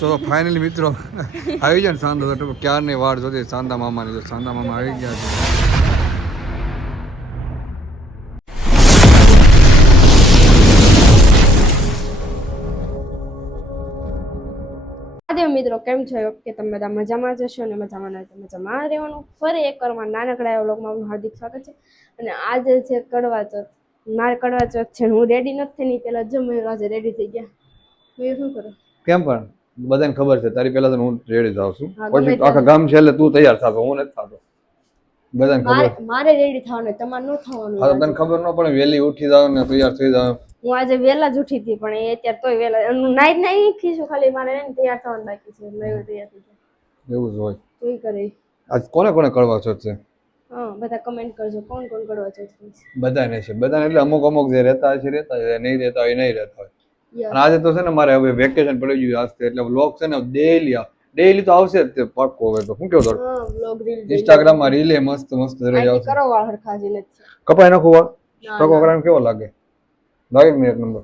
તો ફાઇનલી મિત્રો આવી જાય ને સાંધો તો ક્યારની વાડ જોતી સાંધા મામાની તો સાંધા મામા આવી ગયા છે. મિત્રો કેમ છો? કે તમે બધા મજામાં જશો અને મજામાં ના મજામાં રહેવાનું. ફરી એક વાર નાનકડા એવા લોકમાં આપનું હાર્દિક સ્વાગત છે. અને આજે છે કડવા ચોથ. મારે કડવા ચોથ છે હું રેડી નથી થઈ ની પહેલા જો મયુર આજે રેડી થઈ ગયા. મયુર શું કરો? કેમ પણ? બધાને ખબર છે તારી પહેલા તો હું રેડી થાવ છું. પછી આખા ગામ છે એટલે તું તૈયાર થતો હું નથી થતો. બધાને ખબર મારે રેડી થવાનું તમારે ન થવાનું હા તને ખબર ન પડે વહેલી ઉઠી જાવ ને તૈયાર થઈ જાવ. હું આજે વહેલા જ ઉઠી હતી પણ એ અત્યારે તોય વેલા હું નાઈ ખીશું ખાલી મારે એને તૈયાર થવાનું બાકી છે મયુર તૈયાર થઈ એવું જ હોય. તોય કરે. આજ કોને કોને કરવા છો છે? હા બધા કમેન્ટ કરજો કોણ કોણ કડવા ચોથ છે. બધાને છે બધાને એટલે અમુક અમુક જે રહેતા છે રહેતા હોય નહીં રહેતા હોય નહીં રહેતા હોય. અને આજે તો છે ને મારે હવે વેકેશન પડી ગયું આજથી એટલે વ્લોગ છે ને ડેલી ડેલી તો આવશે જ તે પાક્કો હવે તો. શું કેવું તારું? ઇન્સ્ટાગ્રામમાં રીલે મસ્ત મસ્ત દરેક આવશે. કરો વાળ હરખાજી નથી કપાઈ નાખો વાળ? ટકો કરવાનો કેવો લાગે? લાગે ને એક નંબર?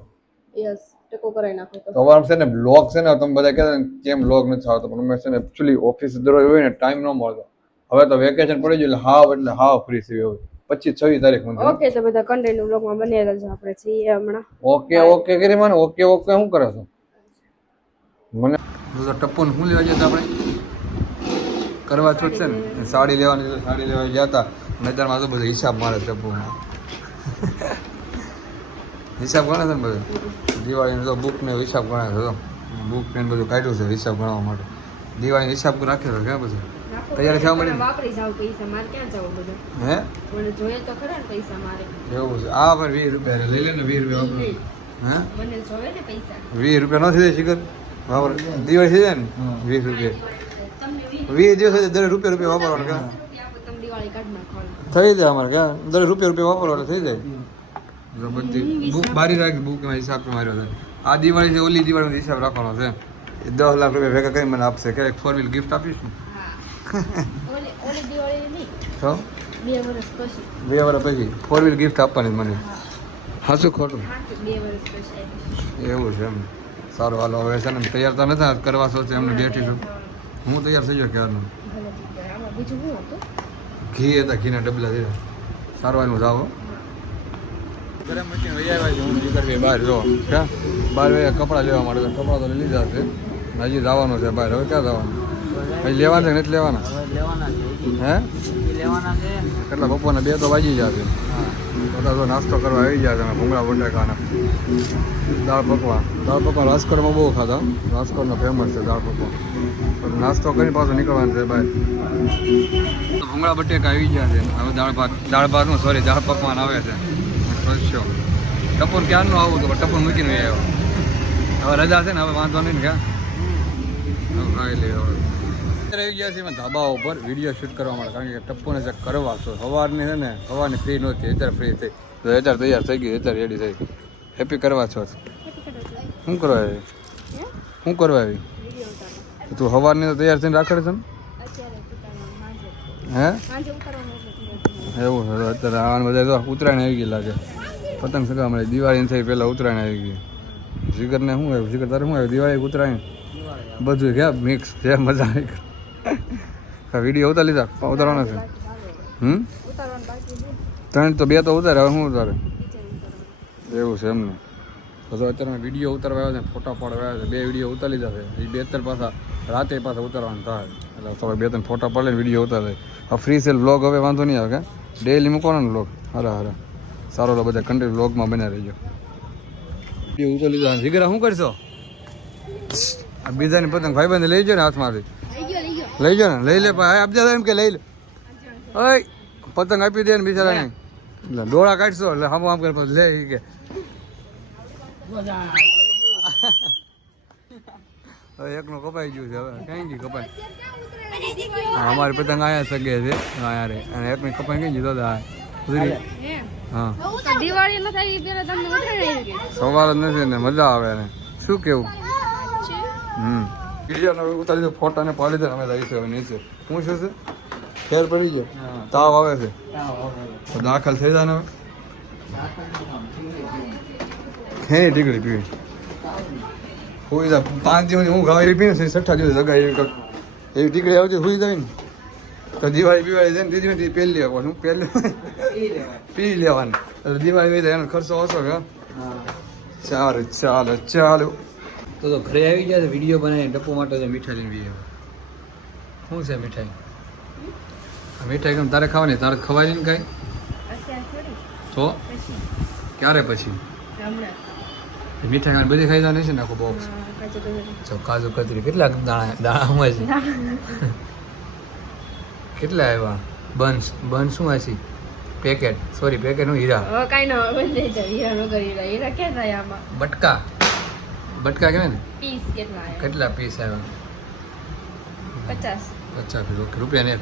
યસ ટકો કરાવી નાખો તો. તો છે ને બ્લોગ છે ને તમે બધા કહેતા કેમ બ્લોગ નથી આવતો પણ અમે છે ને એકચ્યુઅલી ઓફિસ દરરોજ હોય ને ટાઈમ ન મળતો. હવે તો વેકેશન પડી ગયું એટલે હાવ એટલે હાવ ફ્રી થઈ ગયું પચીસ છવ્વીસ તારીખ સુધી ઓકે તો બધા કન્ટેન્ટ બ્લોગમાં બની રહેજો આપણે છીએ હમણાં. ઓકે ઓકે કરી મને ઓકે ઓકે શું કરે છો? મને તો ટપ્પુ શું લેવા જતા આપણે? કરવા છૂટ છે ને. સાડી લેવાની સાડી લેવા ગયા હતા. નજરમાં તો બધો હિસાબ મારે ટપ્પુ હિસાબ ગણે છે ને બધું? દિવાળીનો તો બુક ને હિસાબ ગણે છે બુક ને બધું કાઢ્યું છે હિસાબ ગણવા માટે. દિવાળીનો હિસાબ રાખ્યો છે ક્યાં પછી? તૈયાર થવા મળી વાપરી જાવ પૈસા મારે ક્યાં જવું બધું? હે? મને જોઈએ તો ખરા ને પૈસા મારે. એવું છે. આ પર વીસ રૂપિયા લઈ લે ને વીસ રૂપિયા વાપરો. હે? મને જોઈએ ને પૈસા. વીસ રૂપિયા નથી દે શિખર. વાપર. દિવાળી થઈ જાય ને? વીસ રૂપિયા. વીસ દિવસ દરેક રૂપિયા રૂપિયા વાપરવાનું કા? થઈ જાય અમારે કા? દરેક રૂપિયા રૂપિયા વાપરવાનું થઈ જાય. બધી બુક બારી રાખી બુકમાં હિસાબ માર્યો છે. આ દિવાળી છે ઓલી દિવાળીનો હિસાબ રાખવાનો છે. એ દસ લાખ રૂપિયા ભેગા કરી મને આપશે. ક્યારેક ફોર વ્હીલ ગિફ્ટ આપીશું તો બે વર્ષ પછી. બે વર્ષ પછી. ફોર વ્હીલ ગિફ્ટ આપવાની મને. હાચું ખોટું? હા એવું છે એમ. સારું હાલો હવે છે ને તૈયાર તો નથી કરવા છો એમને બેઠી છું. હું તૈયાર થઈ ગયો ક્યારનો? ઘી હતા ઘીના ડબલા છે. સારું જાઓ. વહી આવ્યા છે હું બહાર જો. ક્યાં? બહાર વહી કપડાં લેવા માટે. કપડાં તો લઈ લીધા છે. હજી જવાનું છે બહાર. હવે ક્યાં જવાનું? હજી લેવાના નથી લેવાના? હે? કેટલા બપોરના બે તો વાગી જશે બધા નાસ્તો કરવા આવી ગયા તમે ભૂંગળા બટાકાના દાળ પકવા. દાળ પકવા રાજકોટમાં બહુ ખાધા. રાજકોટનો ફેમસ છે દાળ પકવા. નાસ્તો કરીને પાછું નીકળવાનું છે ભાઈ. ભૂંગળા બટેકા આવી ગયા છે. હવે દાળ ભાત દાળ ભાતનું સોરી દાળ પકવાન આવે છે. સ્વચ્છો ટપુન ક્યારનું આવું તો ટપુન મૂકીને આવ્યો. હવે રજા છે ને હવે વાંધો નહીં ને ક્યાં? ખાઈ લે હવે આવી ગયા છે, એમાં ધાબા ઉપર વીડિયો શૂટ કરવા માટે કારણ કે ટપ્પુને જે કરવા છો સવારની છે ને, સવારની ફ્રી નહોતી, અત્યારે ફ્રી થઈ. તો અત્યારે તૈયાર થઈ ગઈ, અત્યારે રેડી થઈ. હેપી કરવા છો? શું કરવા આવી? શું કરવા આવી? તું સવારની તો તૈયાર થઈને રાખડે છે ને? હે? એવું છે અત્યારે આન બધા તો ઉત્તરાયણ આવી ગઈ લાગે પતંગ સગા મળે. દિવાળી થઈ પહેલાં ઉત્તરાયણ આવી ગઈ જીગરને શું આવ્યું? જીગર તારે શું આવ્યું? દિવાળી ઉત્તરાયણ? બધું ક્યાં મિક્સ છે મજા આવી. વીડિયો ઉતાર લીધા. ઉતારવાના છે. હમ? ત્રણ તો બે તો ઉતારે, હવે શું ઉતારે? એવું છે એમને તો અત્યારે વીડિયો ઉતારવા આવ્યા છે, ફોટા પાડવા આવ્યા છે, બે વીડિયો ઉતારી લીધા છે. એ બે ત્રણ પાછા રાતે પાછા ઉતારવાનું થાય. એટલે સવારે બે ત્રણ ફોટા પાડે વીડિયો ઉતારે. હવે ફ્રી સેલ વ્લોગ હવે વાંધો નહીં આવે, કે? ડેલી મૂકવાનો વ્લોગ હરા હરા. સારો બધા કન્ટેન્ટ વ્લોગમાં બન્યા રહીજો. વીડિયો ઉતારી લીધા. જીગરા શું કરશો? આ બીજાની પતંગ ભાઈબંધ લઈ જાય ને હાથમાંથી. લઈ જાઓ ને લઈ લે ભાઈ આપજા એમ કે લઈ લે. ઓય પતંગ આપી દે ને બિચારાને. એટલે ડોળા કાઢશો એટલે હમ આમ કરે લે કે. હવે એકનું કપાઈ ગયું છે હવે કઈ ગયું કપાઈ અમારી પતંગ આયા સગે છે આયા રે. અને એકની કપાઈ ગઈ ગયું દાદા હા. સવાર જ નથી ને મજા આવે ને શું કેવું? હમ. વીડિયો ઉતારી દો ફોટા ને પાડી દે અમે જઈશું હવે નીચે. શું છે છે ફેર પડી ગયો. તાવ આવે છે. તો દાખલ થઈ જાય ને હવે. હે ટીકડી પીવી. હુઈ જાય પાંચ દિવસ હું ગાવ એવી પીને છઠ્ઠા દિવસ જગા એવી એવી ટીકડી આવતી હુઈ જાય ને. તો દિવાળી બિવાળી જાય ને ત્રીજી મિનિટ પહેલી લેવાનું. પહેલું પી લેવાનું. એટલે દિવાળી જાય એનો ખર્ચો ઓછો કે ચાલો ચાલો ચાલો. તો તો ઘરે આવી ગયા વીડિયો બનાવીને ડપ્પો માટે તો મીઠાઈ લઈને વીડિયો શું છે મીઠાઈ? આ મીઠાઈ કેમ તારે ખાવાની? તારે ખવાય ને કાંઈ? તો? ક્યારે પછી? મીઠાઈ ખાવાની બધી ખાઈ જવાની છે ને આખો બોક્સ. જો કાજુ કતરી કેટલા દાણા દાણા શું છે? કેટલા આવ્યા? બન્સ બન્સ શું હશે પેકેટ સોરી પેકેટનું હીરા. કાંઈ ના હીરા. હીરા ક્યાં થાય આમાં? બટકા. બટકા કહેવાય ને? પીસ કેટલા કેટલા પીસ આવ્યા? પચાસ. પચાસ ઓકે રૂપિયા ને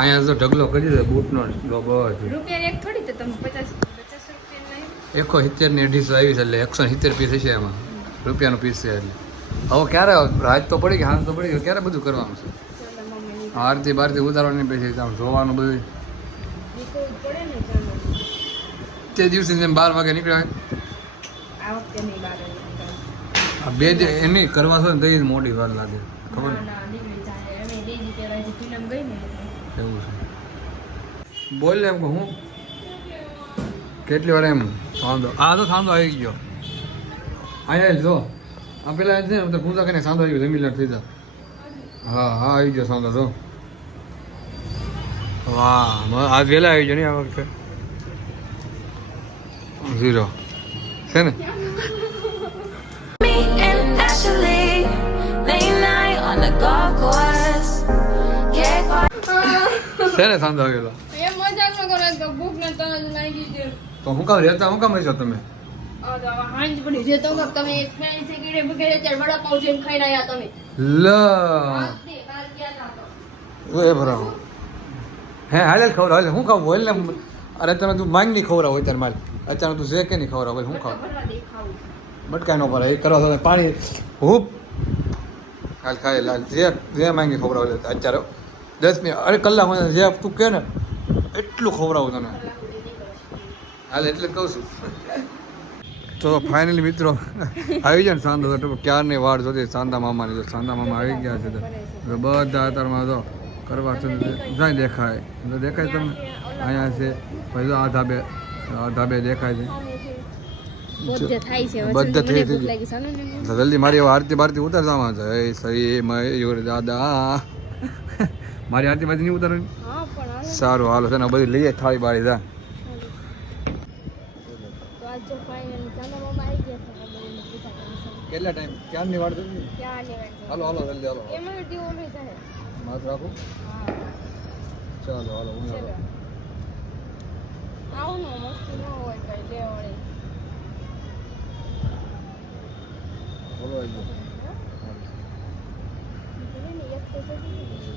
અહીંયા તો ઢગલો કરી દીધો બૂટનો બસ રૂપિયા એક થોડી તો તમે પચાસ પચાસ રૂપિયા એકસો સિત્તેર ને અઢીસો આવી છે એટલે એકસો સિત્તેર પીસ હશે એમાં રૂપિયાનો પીસ છે એટલે. હવે ક્યારે રાત તો પડી ગઈ હાથ તો પડી ગઈ ક્યારે બધું કરવાનું છે? આરતી બારતી ઉતારવાની પછી આમ જોવાનું બધું તે દિવસે જેમ બાર વાગે નીકળ્યા. આ બે જે એની કરવા છે ને તો મોટી વાર લાગે. ખબર એવું છે. બોલ એમ કહું હું. કેટલી વાર એમ સાંધો? આ તો સાંધો આવી ગયો. અહીંયા જો. આ પેલા છે ને પૂજા કરીને સાંધો આવી ગયો જમીન થઈ જા. હા હા આવી ગયો સાંધો તો વાહ આજ વહેલા આવી ગયો ને આ વખતે. ઝીરો. છે ને? છે ને સાંધો આવેલો એ મજાકમાં કરો તો ભૂખ ને તરત લાગી ગયો. તો હું કામ રહેતા હું કામ છો તમે? હાંજ પડી તો તમે એક ફ્રેન્ડ કીડે બગડે તમે. લ. એ બરાબર હે હાલે ખબર હાલે હું ખાવું હોય ને અરે તને તું માંગ નહીં ખવડાવ હોય તાર માલ અત્યારે તું કે નહીં ખવડાવ ભાઈ હું ખાવ. ખાવું ન પડે એ કરવા તો પાણી. હૂપ. હાલ ખાય લાલ જે જે માંગી ખવડાવ અત્યારે દસ મિનિટ. અરે કલાક જે તું કે ને એટલું ખવડાવું તને. હાલ એટલે કહું છું. તો ફાઇનલી મિત્રો આવી જાય ને સાંધા તો ક્યારની વાડ જોતી? સાંધા મામાની જો સાંધા મામા આવી ગયા છે તો. બધા અત્યારમાં તો કરવા જાય દેખાય? તો દેખાય તમને? અહીંયા છે. પછી આ ધાબે આ ધાબે દેખાય છે. બધે થઈ તો જલ્દી મારી આરતી બારતી ઉતાર જવા જય સહી મયુર દાદા. મારી આરતી બાજુ નહીં ઉતારવાની? સારું હાલો છે ને બધી લઈએ થાળી બાળી જા. કેટલા ટાઈમ ક્યારની વાળ છે? હાલો હાલો જલ્દી હાલો. માથ રાખું. ચાલો હાલો હું આવું મસ્તી ન હોય કઈ લેવાળી બોલો આવી ગયો એક તો જતી રહી.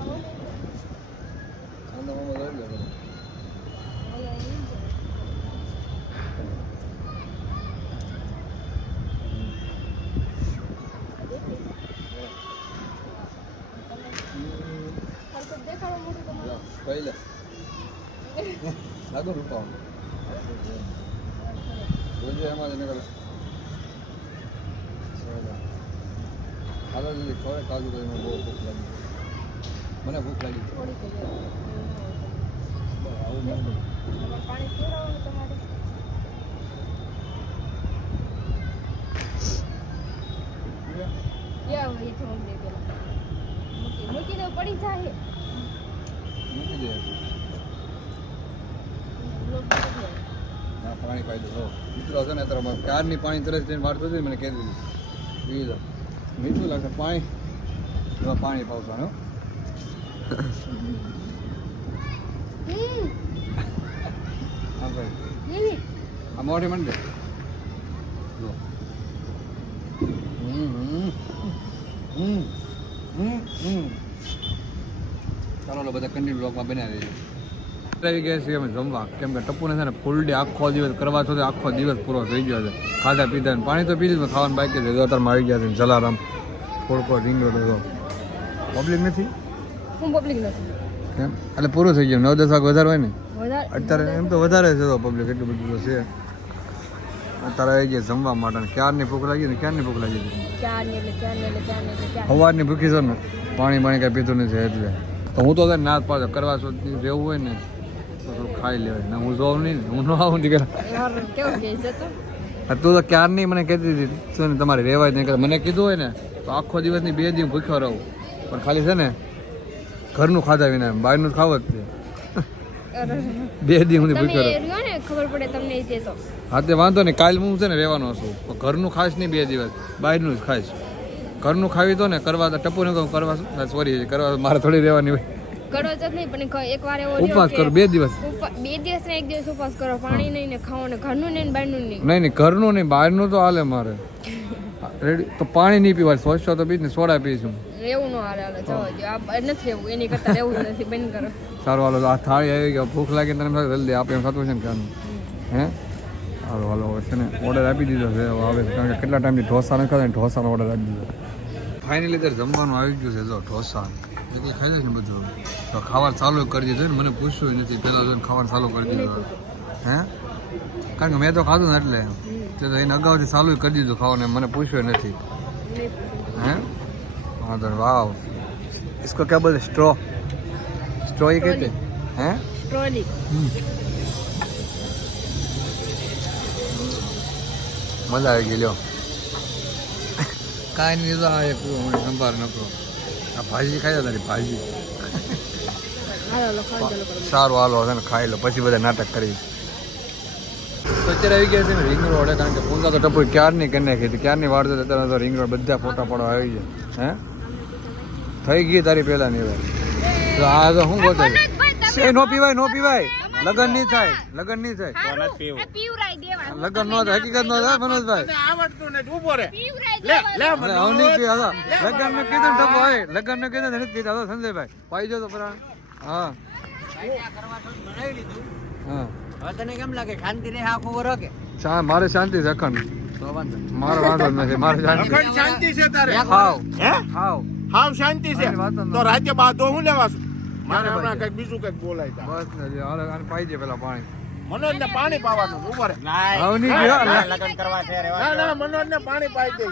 આવો ને. સાંદા મામા લઈ લે બધું. અહીંયા આવી જાય. હરકત દેખાડો મોટું તમારું. જા, લઈ લે લાગો ne kadar? એમાં જ નીકળે હાલો જલ્દી ખવડે કાજુ કરી મને બહુ ભૂખ લાગી મને ભૂખ લાગી આવું પાણી પીવડાવવાનું તમારે ક્યાં હોય થોડુંક મૂકી મૂકી દો પડી જાય પાણી પાઈ દો. મિત્રો છે ને તારા કારની પાણી તરસ જઈને હતી મને કહી દીધું બીજું મીઠું લાગશે. પાણી. એમાં પાણી પાવસાનું આ મોઢે મંડે જો. હમ હમ હમ ચાલો બધા કન્ટિન્યુ બ્લોગમાં બનાવી આવી ગયા છીએ અમે જમવા. કેમ કે ટપ્પુને છે ને ફૂલ ડે આખો દિવસ કરવા છો તો આખો દિવસ પૂરો થઈ ગયો છે. ખાધા પીધા પાણી તો પી લીધું ખાવાનું બાકી છે. અત્યારમાં આવી ગયા છે જલારામ. ફોડકો રીંગો તો પબ્લિક નથી? હું પબ્લિક નથી. કેમ? એટલે પૂરું થઈ ગયું. નવ દસ વાગ વધારે હોય ને? અત્યારે એમ તો વધારે છે તો પબ્લિક એટલું બધું તો છે. અત્યારે આવી ગયા જમવા માટે. ક્યારની ભૂખ લાગી ને ક્યારની ભૂખ લાગી હતી સવારની ભૂખી છો ને? પાણી પાણી કાંઈ પીતું નથી એટલે. તો હું તો ના પાડો કરવા સુધી રહેવું હોય ને તો ખાઈ લેવાય. ને હું જોઉં નહીં હું ન આવું દીકરા તો? તું ક્યારની મને કહેતી હતી. શું ને તમારે રહેવાય જ નહીં. મને કીધું હોય ને તો આખો દિવસની બે દિવસ ભૂખ્યો રહું. પણ ખાલી છે ને ઘરનું ખાધા વિના બહારનું જ ખાવ જ બે દિવસ સુધી ભૂખ્યો રહું. ને ખબર પડે તમને હા તે વાંધો નહીં કાલ હું છે ને રહેવાનો છું. પણ ઘરનું ખાઈશ નહીં બે દિવસ બહારનું જ ખાઈશ. ઘરનું ખાવી તો ને કરવા તો ટપુ ને કહું કરવા સોરી કરવા મારે થોડી રહેવાની હોય. કરો જ નહીં પણ ક- એક વાર એવો ઉપવાસ કરો બે દિવસ. બે દિવસ ને એક દિવસ ઉપવાસ કરો પાણી નહીં ને ખાઓ ને ઘરનું નહીં બહારનું નહીં. નહીં નહીં ઘરનું નહીં બહારનું તો હાલે મારે. રેડી તો પાણી નહીં પીવા સ્વચ્છ તો પીશ ને સોડા પીશું. એવું ન હાલે હાલે જવા દો આ નથી રહેવું એની કરતા રહેવું નથી બંધ કરો. સારું હાલો આ થાળી આવી ગયો ભૂખ લાગે તને જલ્દી આપે એમ થતું છે ને ક્યાંનું હે? હાલો હાલો છે ને ઓર્ડર આપી દીધો છે હવે. કારણ કે કેટલા ટાઈમથી ઢોસા ન ખાતા ઢોસાનો ઓર્ડર આપી દીધો. ફાઇનલી અત્યારે જમવાનું આવી ગયું છે જો ઢોસા. એટલે ખાઈ જાય ને બધું. તો ખાવાનું ચાલુ કરી દીધું ને. મને પૂછ્યું નથી. પહેલાં જોઈને ખાવાનું ચાલુ કરી દીધું. હે? કારણ કે મેં તો ખાધું ને એટલે. તે તો એને અગાઉથી ચાલુ કરી દીધું ખાવાનું. મને પૂછ્યું નથી. હે? વાંધો વાવ. ઇસકો કે બોલે? સ્ટ્રો. સ્ટ્રો એ કહેતે? હે? સ્ટ્રોલી મજા આવી ગઈ લ્યો. કાંઈ નહીં આ એક સંભાર સંભાર નકરો આ ભાજી ખાઈ તારી ભાજી. સારું હાલો છે ને ખાઈ લો. પછી બધા નાટક કરી. તો અત્યારે આવી ગયા છે ને રિંગ રોડ કારણ કે પૂંજા તો ટપુ ક્યારની કરી નાખી હતી ક્યારની વાર તો અત્યારે તો રિંગ રોડ બધા ફોટા પડવા આવી ગયા. હે? થઈ ગઈ તારી પહેલાની હવે તો આ તો શું કહો છે નો પીવાય નો પીવાય? લગન નહીં થાય લગન નહીં થાય. પીવરાઈ દેવા. લગન નો થાય હકીકત નો થાય મનોજભાઈ પીવરાઈ દેવા. અરે આવું નહીં પી હાલો. લગન ને કીધું ને હોય લગન ને કીધું ને નથી પીતા સંજયભાઈ. પાઈ જો તો પરા હા હા. હવે તને કેમ લાગે? શાંતિ રહે આખો વરો કે મારે શાંતિ છે અખંડ. તો વાંધો નહીં. મારો વાંધો નથી મારે શાંતિ. શાંતિ છે તારે. હાવ. હે? હાવ. હાવ શાંતિ છે. તો રાતે બાંધો હું લેવા છું? મારે હમણાં? કંઈક બીજું કંઈક બોલાય તા. બસ આને પાઈ દે પેલા પાણી. મનોજ ને પાણી પાવાનું ઉપર ઊભો કરવા છે ના ના મનોજ ને પાણી પાઈ દે.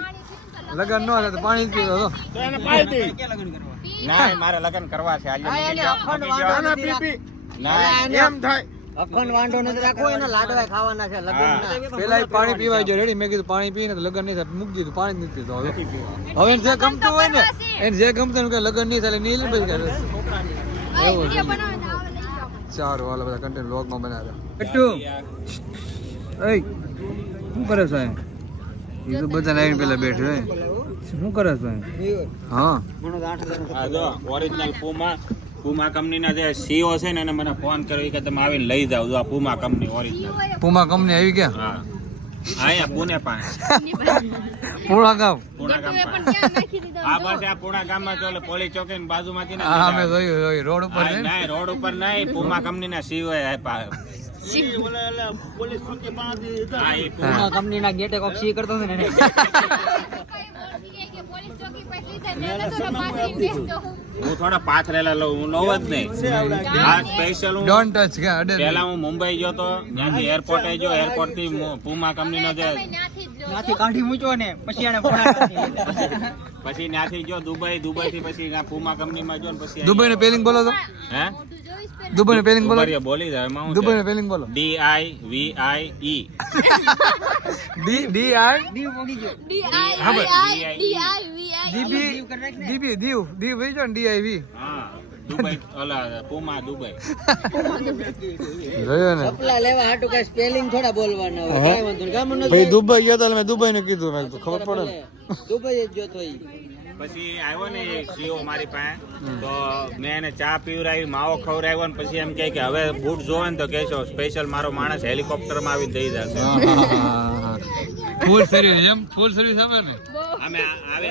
લગન નો થાય તો પાણી જ હતો તો એને પાઈ દે. ના મારે લગ્ન કરવા છે આજે. ના ના પી પી. ના એમ થાય. અખંડ વાંડો નથી રાખવો એના લાડવા ખાવાના છે લગ્ન પેલા પાણી પીવા છે. રેડી મેં કીધું પાણી પીને તો લગન નહીં થાય. મૂકી દીધું પાણી જ નથી પીતો હવે. હવે જે ગમતું હોય ને એને જે ગમતું કે લગન નહીં થાય એટલે નહીં કરે. વિડિયો બનાવો ને આવો લઈ જાઓ. સારું હાલો બધા કન્ટેન્ટ વ્લોગમાં બનાવ્યા એય શું કરે છે એ તો બધા આવીને પેલા બેઠો શું કરે છે હા. ઓરિજિનલ પુમા પુમા કંપનીના જે સીઓ છે ને એને મને ફોન કર્યો કે તમે આવીને લઈ જાવ જો આ Puma company original Puma company આવી ગયા? હા. અહીંયા પુણે પાસે. પુણા ગામ? પુણા ગામ આ પાસે. આ પુણા ગામમાં તો ચોકી ની બાજુમાંથી ને હા અમે જોયું જોયું રોડ ઉપર નહીં? રોડ ઉપર નહીં પુમા કંપનીના સીઓ એ પુમા. કંપનીના ગેટે કોક સી કરતો ને હું થોડા પાથરેલા લઉં હું નવ જ નહીં. આ સ્પેશિયલ હું ડોન્ટ ટચ કે અડે પહેલા હું મુંબઈ ગયો તો ત્યાંથી એરપોર્ટ ગયો. એરપોર્ટથી મુ- પુમા કંપનીનો જે ત્યાંથી જ લો ત્યાંથી કાઢી મૂક્યો ને પછી એને પછી ત્યાંથી ગયો દુબઈ દુબઈ થી પછી પુમા કંપનીમાં ગયો ને પછી દુબઈ ને પેલિંગ બોલો તો. હે? દુબઈ ને પેલિંગ બોલો. રહ્યો, બોલી જાય એમાં દુબઈ ને પેલિંગ બોલો. D I V I E D D I? D ગયો. D I D I V dB ડીબી દીવ દીવ ભાઈ જો ને ડી આઈ હા દુબઈ ઓલા પુમા દુબઈ. જોયો ને? કપલા લેવા હાટુ કઈ સ્પેલિંગ થોડા બોલવાના હોય. કાંઈ વાંધો નહીં. કાં ભાઈ દુબઈ ગયો તો મેં દુબઈ નું કીધું મેં ખબર પડે ને. દુબઈ જ જોતો ઈ. પછી આવ્યો ને સીઓ મારી પાસે તો મેં એને ચા પીવરાવી માવો ખવડાવ્યો ને પછી એમ કહે કે હવે બૂટ જોવે ને તો કહેશો સ્પેશિયલ મારો માણસ હેલિકોપ્ટરમાં આવીને દઈ જશે. ફૂલ સર્વિસ એમ? ફૂલ સર્વિસ આપે ને? અમે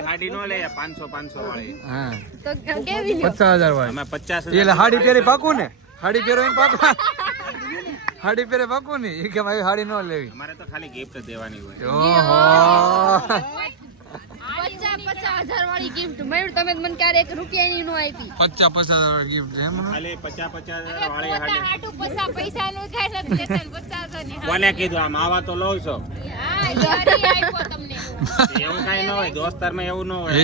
હાડી નો લઈએ પાંચસો પાંચસો વાળી. હા. તો કેવી લ્યો પચાસ વાળી. અમે પચાસ એટલે હાડી પહેરી પાકું ને? હાડી પહેરો એમ પાકું? હાડી પહેરે પાકું ને? એ કે ભાઈ હાડી નો લેવી. અમારે તો ખાલી ગિફ્ટ દેવાની હોય. ઓહો. પચાસ પચાસ હજાર વાળી ગિફ્ટ મયુર તમે મને ક્યારે એક રૂપિયાની નો આપી. પચાસ પચાસ ગિફ્ટ છે એમ ને? ખાલી પચાસ પચાસ વાળી હાડી. હાટુ પૈસા પૈસા નું થાય નથી લેતા ને કોને કીધું આ માવા તો લઉં છો. એવું કઈ ન હોય દોસ્તારમાં એવું ન હોય.